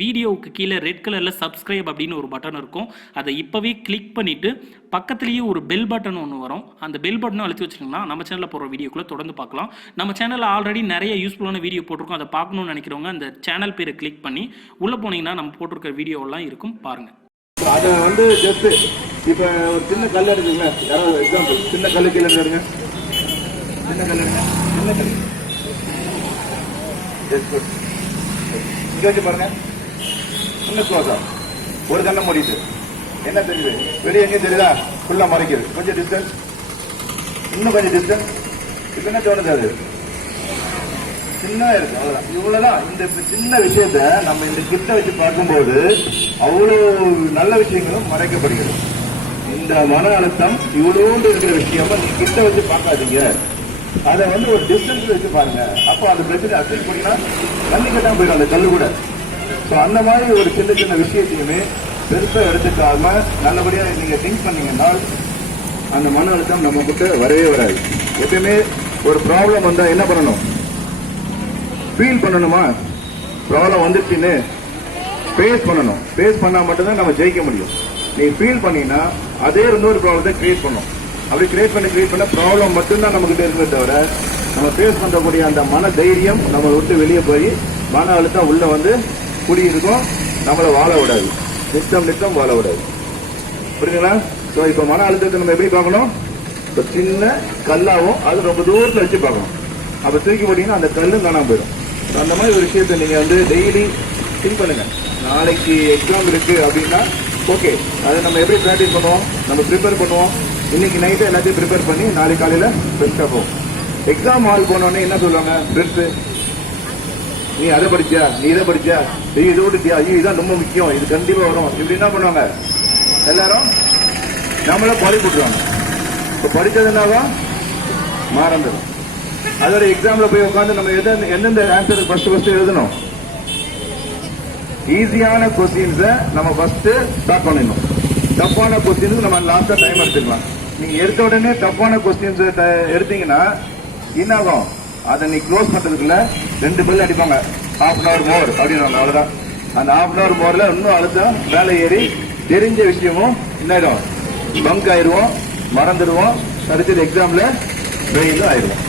வீடியோவுக்கு கீழே ரெட் கலரில் சப்ஸ்கிரைப் அப்படின்னு ஒரு பட்டன் இருக்கும். அதை இப்போவே கிளிக் பண்ணிவிட்டு பக்கத்துலேயே ஒரு பெல் பட்டன் ஒன்று வரும். அந்த பெல் பட்டனும் அழுத்தி வச்சிங்கன்னா நம்ம சேனலில் போகிற வீடியோக்குள்ளே தொடர்ந்து பார்க்கலாம். நம்ம சேனலில் ஆல்ரெடி நிறைய யூஸ்ஃபுல்லான வீடியோ போட்டிருக்கோம். அதை பார்க்கணும்னு நினைக்கிறவங்க அந்த சேனல் பேரை கிளிக் பண்ணி உள்ளே போனீங்கன்னா நம்ம போட்டிருக்க வீடியோவெல்லாம் இருக்கும். பாருங்கள் அதை வந்து ஜஸ்ட் இப்போ ஒரு சின்ன கல் எடுத்துங்களேன் யாராவது எக்ஸாம்பிள் சின்ன கல் கீழே எடுங்க சின்ன கல் எடுங்க. சின்ன கல். ஜஸ்ட் இங்கே வச்சு பாருங்க. சின்ன க்ளோஸா ஒரு கண்ணை மூடிட்டு. என்ன தெரியுது? வெளியே எங்கேயும் தெரியுதா? ஃபுல்லாக மறைக்குது கொஞ்சம் டிஸ்டன்ஸ் இன்னும் கொஞ்சம் டிஸ்டன்ஸ் இப்போ என்ன தோணுது அது? சின்ன இருக்கு. அவ்வளவுதான். இவ்வளவுதான். இந்த சின்ன விஷயத்த நம்ம இந்த கிட்ட வச்சு பார்க்கும்போது அவ்வளவு நல்ல விஷயங்களும் மறைக்கப்படுகிறது. இந்த மன அழுத்தம் இவ்வளோண்டு இருக்கிற விஷயமா நீ கிட்ட வச்சு பார்க்காதீங்க. அதை வந்து ஒரு டிஸ்டன்ஸ் வச்சு பாருங்க. அப்போ அந்த பிரச்சனை அசைன் போனீங்கன்னா தண்ணி கட்டாம போயிடும் அந்த கல்லு கூட. ஸோ அந்த மாதிரி ஒரு சின்ன சின்ன விஷயத்தையுமே பெருசா எடுத்துக்காம நல்லபடியா நீங்க திங்க் பண்ணீங்கன்னா அந்த மன அழுத்தம் நம்ம கிட்ட வரவே வராது. எப்பயுமே ஒரு ப்ராப்ளம் வந்தா என்ன பண்ணணும்? ஃபீல் பண்ணணுமா? ப்ராப்ளம் வந்துருச்சுன்னு ஃபேஸ் பண்ணணும். ஃபேஸ் பண்ணா மட்டும்தான் நம்ம ஜெயிக்க முடியும். நீ ஃபீல் பண்ணீங்கன்னா அதே இன்னொரு ப்ராப்ளத்தை கிரியேட் பண்ணும். அப்படி கிரியேட் பண்ணி கிரியேட் பண்ண ப்ராப்ளம் மட்டும்தான் நம்மகிட்ட இருக்கிறத தவிர நம்ம ஃபேஸ் பண்ணக்கூடிய அந்த மன தைரியம் நம்ம விட்டு வெளியே போய் மன அழுத்தம் உள்ள வந்து குடியிருக்கும் நம்மளை வாழ விடாது. நித்தம் நித்தம் வாழ விடாது. புரியுதுங்களா? ஸோ இப்போ மன அழுத்தத்தை நம்ம எப்படி பார்க்கணும்? இப்போ சின்ன கல்லாவும் அது ரொம்ப தூரத்தில் வச்சு பார்க்கணும். அப்போ தூக்கி போட்டீங்கன்னா அந்த கல்லும் காணாம போயிடும். அந்த மாதிரி ஒரு விஷயத்தை நீங்க வந்து டெய்லி திங்க் பண்ணுங்க. நாளைக்கு எக்ஸாம் இருக்கு அப்படின்னா ஓகே அதை நம்ம எப்படி ப்ராக்டிஸ் பண்ணுவோம்? நம்ம ப்ரிப்பேர் பண்ணுவோம். இன்னைக்கு நைட்டு எல்லாத்தையும் ப்ரிப்பேர் பண்ணி நாளைக்கு காலையில் பெஸ்ட்டாக போவோம். எக்ஸாம் ஹால் போனோடனே என்ன சொல்லுவாங்க? ஃப்ரெண்ட்ஸு நீ அதை படிச்சியா நீ இதை படிச்சியா நீ இதை விட்டுட்டியா ஐயோ இதான் ரொம்ப முக்கியம். இது கண்டிப்பா வரும். இப்படி என்ன பண்ணுவாங்க? எல்லாரும் நம்மள பழி போட்டுருவாங்க. இப்போ படிச்சது என்னவா? மறந்துடும் அதோட எக்ஸாம்ல போய் உட்காந்து நம்ம எதை எந்தெந்த ஆன்சர் ஃபர்ஸ்ட் ஃபர்ஸ்ட் எழுதணும்? ஈஸியான கொஸ்டின்ஸை நம்ம ஃபர்ஸ்ட் ஸ்டார்ட் பண்ணிடணும். டஃப்பான கொஸ்டின்ஸ் நம்ம லாஸ்டா டைம் எடுத்துக்கலாம். நீங்க எடுத்த உடனே டஃப்பான கொஸ்டின்ஸ் எடுத்தீங்கன்னா என்ன ஆகும்? அதை நீ க்ளோஸ் பண்றதுக்குள்ள ரெண்டு பெல் அடிப்பாங்க. ஹாஃப் அன் அவர் மோர் அப்படின்னு அவ்வளவுதான். அந்த ஹாஃப் அன் அவர் மோர்ல இன்னும் அழுத்தம் மேலே ஏறி தெரிஞ்ச விஷயமும் என்ன ஆயிடும் பங்க் ஆயிடுவோம் மறந்துடுவோம் கடைசியில் எக்ஸாம்ல ஃபெயிலும் ஆயிடுவோம்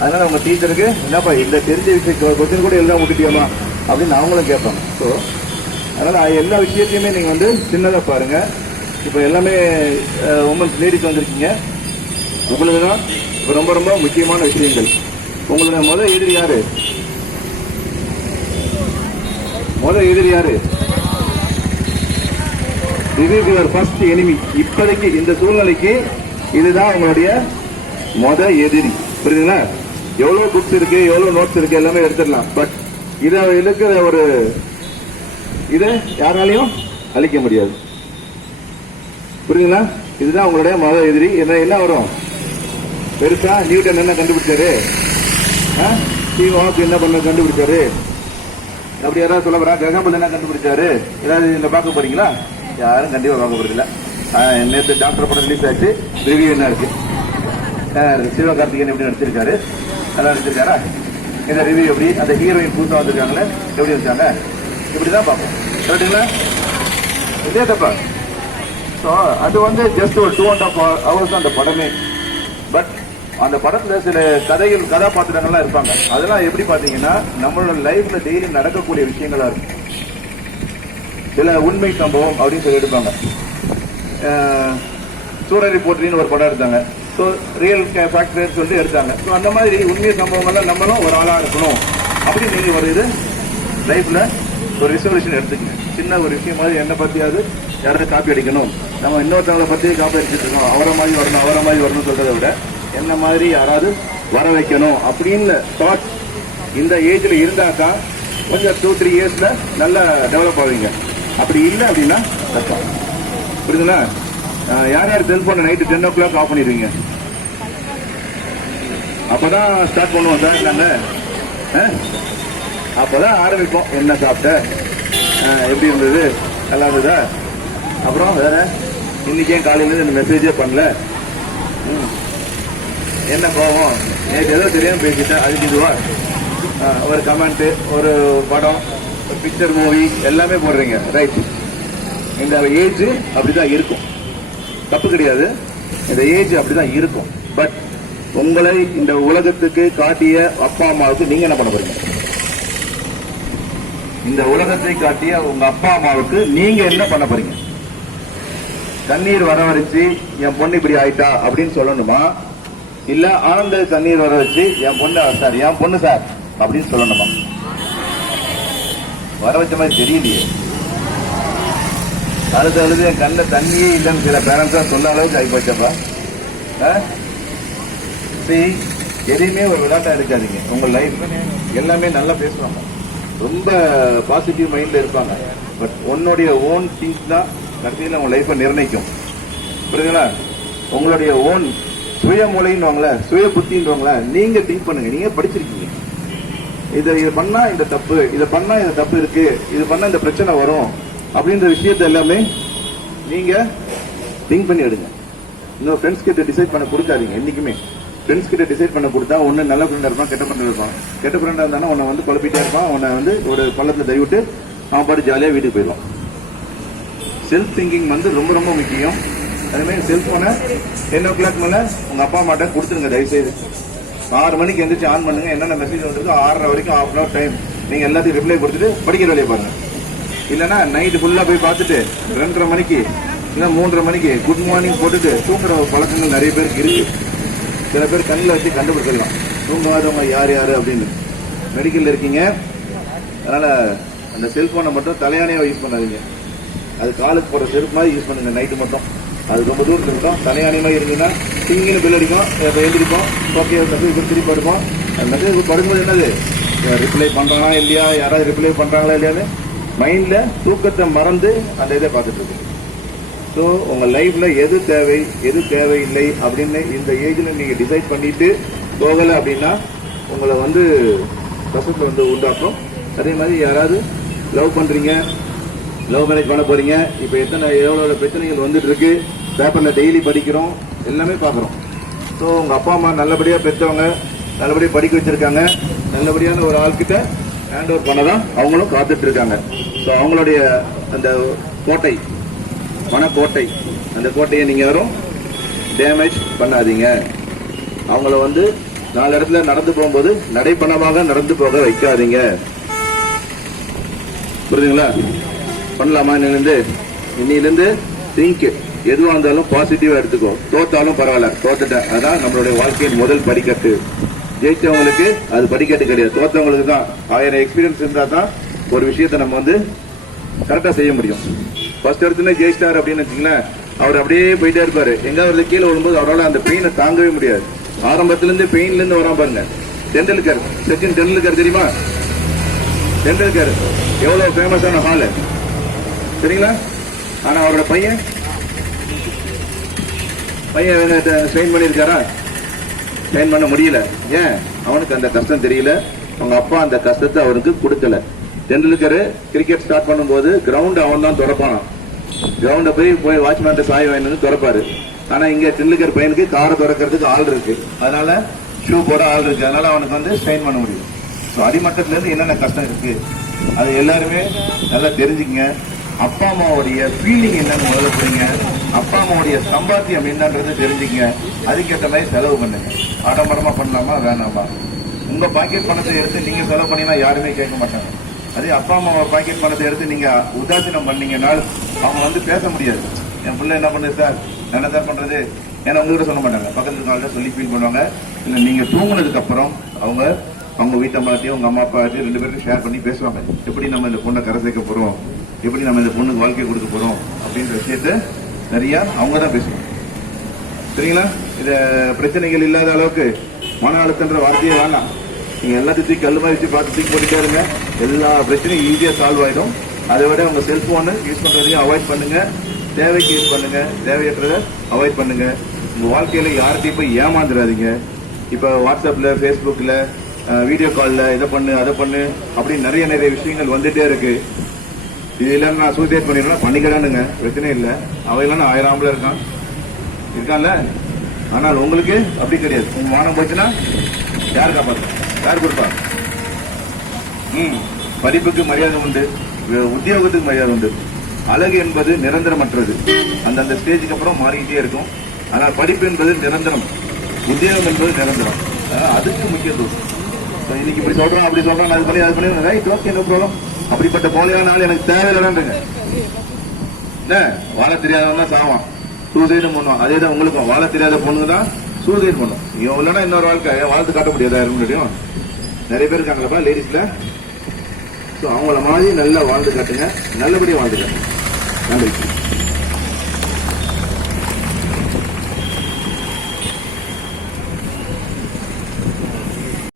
அதனால உங்க டீச்சருக்கு என்னப்பா இந்த தெரிஞ்ச விஷயம் கொஸ்டின் கூட எழுத விட்டுட்டியாமா அப்படின்னு அவங்களும் கேட்பாங்க. ஸோ அதனால எல்லா விஷயத்தையுமே நீங்க வந்து சின்னதாக பாருங்க. இப்போ எல்லாமே உமன்ஸ் லேடிஸ் வந்திருக்கீங்க. உங்களுக்கு தான் ரொம்ப ரொம்ப முக்கியமான விஷயங்கள். உங்களுடைய முதல் எதிரி யாரு? முதல் எதிரி யாரு? இது யுவர் ஃபர்ஸ்ட் எனிமி இப்போதைக்கு இந்த சூழ்நிலைக்கு இதுதான் உங்களுடைய மொத எதிரி. புரியுதுங்களா? எவ்வளவு புக்ஸ் இருக்கு எவ்வளவு நோட்ஸ் இருக்கு எல்லாமே எடுத்துடலாம். பட் இத இருக்கிற ஒரு இதை யாராலையும் அழிக்க முடியாது. புரியுதுங்களா? இதுதான் உங்களுடைய மொத எதிரி. என்ன என்ன வரும்? பெருசா நியூட்டன் என்ன கண்டுபிடிச்சாரு? ஸ்டீவ் ஹாக் என்ன பண்ண கண்டுபிடிச்சாரு? அப்படி யாராவது சொல்ல வரா? கிரகம்பல் என்ன கண்டுபிடிச்சாரு? ஏதாவது இந்த பார்க்க போறீங்களா? யாரும் கண்டிப்பா பார்க்க போறதில்ல. நேற்று டாக்டர் படம் ரிலீஸ் ஆச்சு. ரிவ்யூ என்ன இருக்கு? ஆஹ் சிவகார்த்திகேயன் எப்படி நடிச்சிருக்காரு? நல்லா நடிச்சிருக்காரா? இந்த ரிவ்யூ எப்படி? அந்த ஹீரோயின் புதுசா வந்திருக்காங்களே எப்படி இருக்காங்க? இப்படிதான் பார்ப்போம். கரெக்டுங்களா இதே தப்பா? ஸோ அது வந்து ஜஸ்ட் ஒரு டூ அண்ட் ஆஃப் ஹவர்ஸ் அந்த படமே. பட் அந்த படத்துல சில கதைகள் கதாபாத்திரங்கள்லாம் இருப்பாங்க. அதெல்லாம் எப்படி பாத்தீங்கன்னா நம்மளோட லைஃப்ல டெய்லி நடக்கக்கூடிய விஷயங்களா இருக்கும். சில உண்மை சம்பவம் அப்படின்னு சொல்லி எடுப்பாங்க. அஹ், சூரரை போற்றின்னு ஒரு படம் எடுத்தாங்க. ஸோ ரியல் ஃபேக்டர்னு சொல்லி எடுத்தாங்க. ஸோ அந்த மாதிரி உண்மை சம்பவங்கள்லாம் நம்மளும் ஒரு ஆளா இருக்கணும். அப்படின்னு நீங்க ஒரு இது லைஃப்ல ஒரு ரிசர்வேஷன் எடுத்துக்கங்க. சின்ன ஒரு விஷயம் மாதிரி என்னை பத்தியாவது யாராவது காப்பி அடிக்கணும். நம்ம இன்னொருத்தவங்களை பத்தி காப்பி அடிச்சுட்டு இருக்கோம். அவரை மாதிரி வரணும் அவரை மாதிரி வரணும்னு சொல்றதை விட என்ன மாதிரி யாராவது வர வைக்கணும் அப்படின்னு தாட் இந்த ஏஜ்ல இருந்தாக்கா கொஞ்சம் டூ த்ரீ இயர்ஸ்ல நல்லா டெவலப் ஆவீங்க. அப்படி இல்லை அப்படின்னா கஷ்டம் புரியுதுங்களா? யார் யார் செல்போனை night ten o'clock off பண்ணிடுவீங்க? அப்பதான் ஸ்டார்ட் பண்ணுவோம் சார் நாங்க. அப்பதான் ஆரம்பிப்போம். என்ன சாப்பிட்ட? எப்படி இருந்தது? நல்லா இருந்ததா? அப்புறம் வேற இன்னைக்கு ஏன் காலையில இந்த மெசேஜே பண்ணல. ம். என்ன கோபம்? எனக்கு ஏதோ தெரியாம பேசிட்டேன். அதுக்கு இதுவா? ஒரு கமெண்ட் ஒரு படம் பிக்சர் மூவி எல்லாமே போடுறீங்க. ரைட் இந்த ஏஜ் அப்படிதான் இருக்கும். தப்பு கிடையாது. இந்த ஏஜ் அப்படிதான் இருக்கும். பட் உங்களை இந்த உலகத்துக்கு காட்டிய அப்பா அம்மாவுக்கு நீங்க என்ன பண்ண போறீங்க? இந்த உலகத்தை காட்டிய உங்க அப்பா அம்மாவுக்கு நீங்க என்ன பண்ண போறீங்க? கண்ணீர் வர என் பொண்ணு இப்படி ஆயிட்டா அப்படின்னு சொல்லணுமா? இல்ல ஆனந்த தண்ணீர் வர வச்சு என் பொண்ணு சார் என் பொண்ணு சார் அப்படின்னு சொல்லணுமா? வர வச்ச மாதிரி தெரியலையே. அழுது அழுது என் கண்ணில் தண்ணியே இல்லைன்னு சில பேரண்ட்ஸா சொல்ல அளவுக்கு ஆகி போச்சப்பா. சரி எதையுமே ஒரு விளையாட்டா இருக்காதீங்க உங்க லைஃப் எல்லாமே நல்லா பேசுவாங்க. ரொம்ப பாசிட்டிவ் மைண்ட்ல இருப்பாங்க. பட் உன்னுடைய ஓன் திங்ஸ் தான் கடைசியில் உங்க லைஃப்பை நிர்ணயிக்கும். புரியுதுங்களா? உங்களுடைய ஓன் சுய மூளைன்னு சுய புத்தின்றவங்கள நீங்க திங்க் பண்ணுங்க நீங்க படிச்சிருக்கீங்க. இதை இது பண்ணா இந்த தப்பு இதை பண்ணா இந்த தப்பு இருக்கு இது பண்ணா இந்த பிரச்சனை வரும் அப்படின்ற விஷயத்தை எல்லாமே நீங்க திங்க் பண்ணி எடுங்க. இன்னும் ஃப்ரெண்ட்ஸ் கிட்ட டிசைட் பண்ண கொடுக்காதீங்க என்னைக்குமே. ஃப்ரெண்ட்ஸ் கிட்ட டிசைட் பண்ண கொடுத்தா ஒன்னு நல்ல ஃப்ரெண்டா இருப்பான் கெட்ட ஃப்ரெண்டா இருப்பான். கெட்ட ஃப்ரெண்டா இருந்தானா உன்னை வந்து குழப்பிட்டே இருப்பான் உன்னை வந்து ஒரு பள்ளத்துல தள்ளிவிட்டு அவன் பாட்டு ஜாலியாக வீட்டுக்கு போயிடுவான். செல்ஃப் திங்கிங் வந்து ரொம்ப ரொம்ப முக்கியம். அதுமாரி செல்ஃபோனை செல்போனை டென் ஓ கிளாக் மேலே உங்கள் அப்பா அம்மாட்ட கொடுத்துருங்க தயவுசெய்து. ஆறு மணிக்கு எந்திரிச்சு ஆன் பண்ணுங்க. என்னென்ன மெசேஜ் வந்துருக்கு ஆறரை வரைக்கும் ஆஃப் அன் அவர் டைம் நீங்கள் எல்லாத்தையும் ரிப்ளை கொடுத்துட்டு படிக்கிற வேலையை பாருங்கள் இல்லைன்னா நைட்டு ஃபுல்லாக போய் பார்த்துட்டு ரெண்டரை மணிக்கு இல்லை மூன்றரை மணிக்கு குட் மார்னிங் போட்டுட்டு தூங்குற பழக்கங்கள் நிறைய பேருக்கு இருக்கு. சில பேர் கண்ணில் வச்சு கண்டுபிடிச்சிடலாம். தூங்காதவங்க யார் யார் அப்படின்னு. மெடிக்கலில் இருக்கீங்க. அதனால் அந்த செல்ஃபோனை மட்டும் தலையானையா யூஸ் பண்ணாதீங்க. அது காலுக்கு போகிற செருப்பு மாதிரி யூஸ் பண்ணுங்க நைட்டு மட்டும். அது ரொம்ப தூரத்தில் இருக்கும். தலையானியமா இருந்ததுன்னா திங்கின்னு பில் அடிக்கும். எழுதிருக்கும். எழுந்திரிப்போம் ஓகே மெசேஜ் திருப்பி படுப்போம் அந்த மெசேஜ் படும்போது என்னது? ரிப்ளை பண்றானா இல்லையா? யாராவது ரிப்ளை பண்றாங்களா இல்லையான்னு மைண்ட்ல தூக்கத்தை மறந்து அந்த இதை பார்த்துட்டு இருக்கு ஸோ உங்க லைஃப்ல எது தேவை எது தேவையில்லை அப்படின்னு இந்த ஏஜ்ல நீங்க டிசைட் பண்ணிட்டு போகல அப்படின்னா உங்களை வந்து கஷ்டத்தை வந்து உண்டாக்கும். அதே மாதிரி யாராவது லவ் பண்றீங்க லவ் மேரேஜ் பண்ண போறீங்க. இப்போ எத்தனை எவ்வளோ பிரச்சனைகள் வந்துட்டு இருக்கு பேப்பர்ல டெய்லி படிக்கிறோம். எல்லாமே பார்க்குறோம். ஸோ உங்க அப்பா அம்மா நல்லபடியா பெற்றவங்க நல்லபடியா படிக்க வச்சிருக்காங்க. நல்லபடியான ஒரு ஆள்கிட்ட ஹேண்ட் ஓவர் பண்ணதான் அவங்களும் காத்துட்டு இருக்காங்க. ஸோ அவங்களுடைய அந்த கோட்டை மனக்கோட்டை அந்த கோட்டையை நீங்க யாரும் டேமேஜ் பண்ணாதீங்க. அவங்கள வந்து நாலு இடத்துல நடந்து போகும்போது நடைப்பணமாக நடந்து போக வைக்காதீங்க. புரியுதுங்களா? பண்ணலாமா? இன்னிலிருந்து இன்னிலிருந்து திங்க் எதுவா இருந்தாலும் பாசிட்டிவா எடுத்துக்கோ. தோத்தாலும் பரவாயில்ல. தோத்துட்டேன் அதான் நம்மளுடைய வாழ்க்கையின் முதல் படிக்கட்டு. ஜெயித்தவங்களுக்கு அது படிக்கட்டு கிடையாது. தோத்தவங்களுக்கு தான். ஆயிரம் எக்ஸ்பீரியன்ஸ் இருந்தா தான் ஒரு விஷயத்தை நம்ம வந்து கரெக்டா செய்ய முடியும். ஃபர்ஸ்ட் எடுத்துனே ஜெயிச்சிட்டார் அப்படின்னு வச்சுங்களேன் அவர் அப்படியே போயிட்டே இருப்பாரு. அவருக்கு கீழே விழும்போது அவரால் அந்த பெயினை தாங்கவே முடியாது. ஆரம்பத்திலிருந்து பெயின்ல இருந்து வராம பாருங்க. டெண்டுல்கர் சச்சின் டெண்டுல்கர் தெரியுமா? டெண்டுல்கர் எவ்வளவு ஃபேமஸான ஹாலு சரிங்களா ஆனா அவரோட பையன்? பையன் சைன் பண்ணியிருக்காரா? சைன் பண்ண முடியல. ஏன்? அவனுக்கு அந்த கஷ்டம் தெரியல. அவங்க அப்பா அந்த கஷ்டத்தை அவருக்கு கொடுக்கல. டெண்டுல்கர் கிரிக்கெட் ஸ்டார்ட் பண்ணும்போது கிரவுண்ட் அவன் தான் திறப்பானான் கிரவுண்ட போய் போய் வாட்ச்மேன் சாய் வாங்கினு வந்து திறப்பாரு. ஆனா இங்க டெண்டுல்கர் பையனுக்கு காரை திறக்கிறதுக்கு ஆள் இருக்கு. அதனால ஷூ போட ஆள் இருக்கு. அதனால அவனுக்கு வந்து ஸ்ட்ரெயின் பண்ண முடியும். ஸோ அடிமட்டத்துல இருந்து என்னென்ன கஷ்டம் இருக்கு? அது எல்லாருமே நல்லா தெரிஞ்சுக்கங்க. அப்பா அம்மாவுடைய ஃபீலிங் என்னன்னு முதல்ல புரியுங்க அப்பா அம்மாவுடைய சம்பாத்தியம் என்னன்றது தெரிஞ்சுங்க அதுக்கேற்ற மாதிரி செலவு பண்ணுங்க. ஆடம்பரமா பண்ணலாமா வேணாமா? உங்க பாக்கெட் பணத்தை எடுத்து நீங்க செலவு பண்ணீங்கன்னா யாருமே கேட்க மாட்டாங்க. அதே அப்பா அம்மாவோட பாக்கெட் பணத்தை எடுத்து நீங்க உதாசீனம் பண்ணீங்கன்னால் அவங்க வந்து பேச முடியாது. என் பிள்ளை என்ன பண்ணுது சார்? நான் என்ன சார் பண்றது? ஏன்னா உங்ககிட்ட சொல்ல மாட்டாங்க. பக்கத்துல இருக்கவங்கள்ட்ட சொல்லி ஃபீல் பண்ணுவாங்க. இல்ல நீங்க தூங்குனதுக்கு அப்புறம் அவங்க அவங்க வீட்டம்மாட்டையும் உங்க அம்மா அப்பாட்டையும் ரெண்டு பேரும் ஷேர் பண்ணி பேசுவாங்க. எப்படி நம்ம இந்த பொண்ணை கரை சேர்க்க போறோம்? எப்படி நம்ம இந்த பொண்ணுக்கு வாழ்க்கை கொடுக்க போறோம் அப்படின்ற விஷயத்த நிறைய அவங்க தான் பேசுவாங்க. சரிங்களா? இத பிரச்சனைகள் இல்லாத அளவுக்கு மன அழுத்தன்ற வார்த்தையே வேணாம் நீங்க எல்லாத்தையும் தூக்கி மாதிரி வச்சு பார்த்து தூக்கி போட்டுட்டே இருங்க. எல்லா பிரச்சனையும் ஈஸியா சால்வ் ஆயிடும். அதை விட உங்க செல்போனை யூஸ் பண்றதையும் அவாய்ட் பண்ணுங்க. தேவைக்கு யூஸ் பண்ணுங்க. தேவையற்றதை அவாய்ட் பண்ணுங்க. உங்க வாழ்க்கையில யார்கிட்டையும் போய் ஏமாந்துடாதீங்க. இப்ப வாட்ஸ்அப்ல ஃபேஸ்புக்கில் வீடியோ காலில் இதை பண்ணு அதை பண்ணு அப்படின்னு நிறைய நிறைய விஷயங்கள் வந்துட்டே இருக்கு. இது நான் சூசைட் பண்ணிடுறேன் பண்ணிக்கிறானுங்க பிரச்சனை இல்லை. அவையெல்லாம் ஆயிரம் ஆம்பளை இருக்கான். இருக்கான்ல? ஆனால் உங்களுக்கு அப்படி கிடையாது. உங்க மானம் போச்சுன்னா யார் காப்பாற்று யார் கொடுப்பா? ம். படிப்புக்கு மரியாதை உண்டு. உத்தியோகத்துக்கு மரியாதை உண்டு. அழகு என்பது நிரந்தரமற்றது. அந்தந்த ஸ்டேஜுக்கு அப்புறம் மாறிக்கிட்டே இருக்கும். ஆனால் படிப்பு என்பது நிரந்தரம். உத்தியோகம் என்பது நிரந்தரம். அதுக்கு முக்கியத்துவம். இன்னைக்கு இப்படி சொல்றோம் அப்படி சொல்றோம் அது பண்ணி அது பண்ணி ரைட் ஓகே நோ ப்ராப்ளம் அப்படிப்பட்ட போலியான ஆள் எனக்கு தேவையில்லைன்றங்க. என்ன? வாழ தெரியாதவன் தான் சாவான். சூசைடும் பண்ணுவான். அதே தான் உங்களுக்கும். வாழ தெரியாத பொண்ணுங்க தான் சூசைட் பண்ணும் இவன் இல்லைன்னா இன்னொரு வாழ்க்கை வாழ்த்து காட்ட முடியாதா இருக்க முடியும் நிறைய பேர் இருக்காங்களப்பா லேடிஸ்ல ஸோ அவங்கள மாதிரி நல்லா வாழ்ந்து காட்டுங்க. நல்லபடியாக வாழ்ந்து காட்டுங்க. நன்றி.